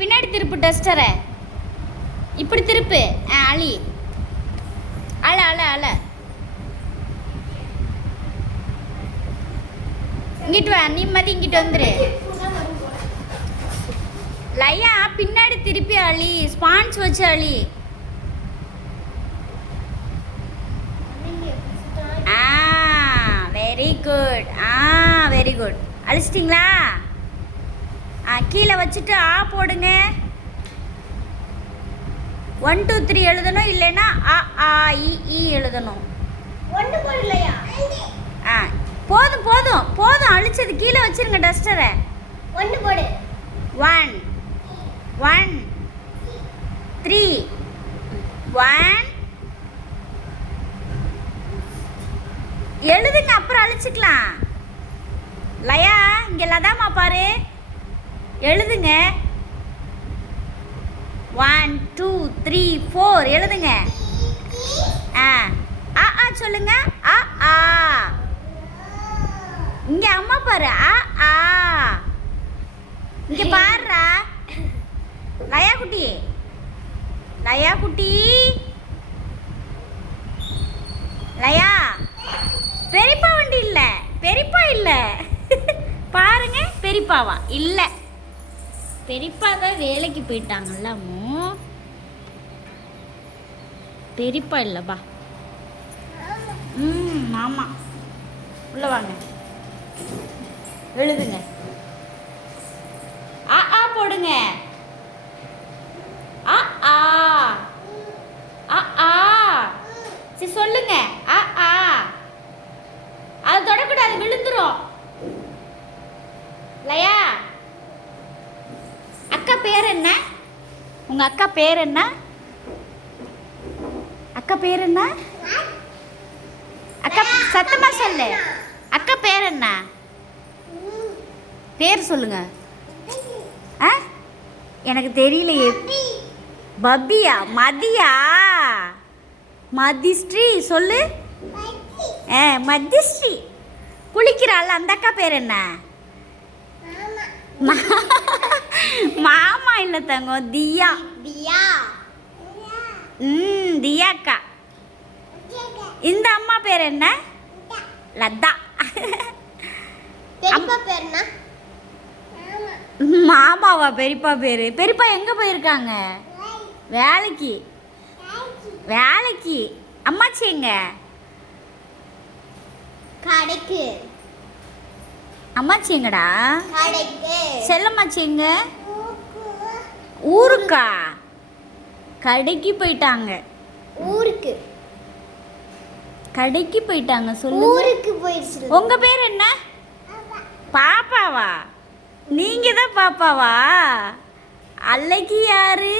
பின்னாடி திருப்பு டஸ்டரை. இப்படி திருப்பு. அழி. அழ அழ அழ. இங்கிட்டு வா, நிம்மதி இங்கிட்டு வந்துரு. லையா பின்னாடி திருப்பி அழி, ஸ்பான்ஸ் வச்சு அழி. Very good. Very good. அழிச்சிட்டிங்களா? கீழே வச்சுட்டு போடுங்க. 1 2 3 எழுதணும், இல்லைன்னா ஆ இ எழுதணும். ஒன்று போடலையா? போதும் போதும் போதும், அழிச்சது கீழே வச்சிருங்க டஸ்டரை. ஒன்று போடு. 1 1 3 1 எழுதுங்க, அப்புறம் அழிச்சுக்கலாம். லயா இங்கே லதாமா பாரு, எழுதுங்க. 1 2 3 4 எழுதுங்க. சொல்லுங்க. இங்க அம்மா பாரு. இங்க பாருடா லயா குட்டி. லயா குட்டி. லயா பெரியப்பா வண்டி இல்ல, பெரியப்பா இல்ல. பாருங்க, பெரியப்பாவா இல்ல. பெரியப்பா தான் வேலைக்கு போயிட்டாங்கல்ல. பெரியப்பா இல்லப்பா. ஆமாம். உள்ள வாங்க, எழுதுங்க. போடுங்க. சரி சொல்லுங்க. அது தொடக்கூடாது, விழுந்துரும். லயா அக்கா பேர் என்ன? உங்க அக்கா பேர் என்ன? அக்கா பேர் என்ன? அக்கா சத்தமா சொல்லு. அக்கா பேர் என்ன? பேர் சொல்லுங்க. எனக்கு தெரியலையே. பப்பியா? மதியா? மதிஸ்ரீ சொல்லு. மதிஸ்ரீ குளிக்கிறாள், அந்த அக்கா பேர் என்ன? மாமா இல்ல தங்கம், தியா. தியா. தியா அக்கா. இந்த அம்மா பேர் என்ன? லதா. பெரியப்பா பேர் என்ன? மாமாவா பெரியப்பா பேரு? பெரியப்பா எங்க போயிருக்காங்க? வேலைக்கு. வேலைக்கு. அம்மாச்சி எங்க? கடைக்கு. அம்மாச்சி எங்கடா? கடைக்கு. செல்லம்மாச்சி எங்க? ஊருக்கா? கடைக்கு போயிட்டாங்க. ஊருக்கு. கடைக்கு போயிட்டாங்க. சொல்லு. ஊருக்கு போயிடுச்சு. உங்க பேர் என்ன? பாப்பாவா? நீங்க தான் பாப்பாவா? அல்லகி யாரு?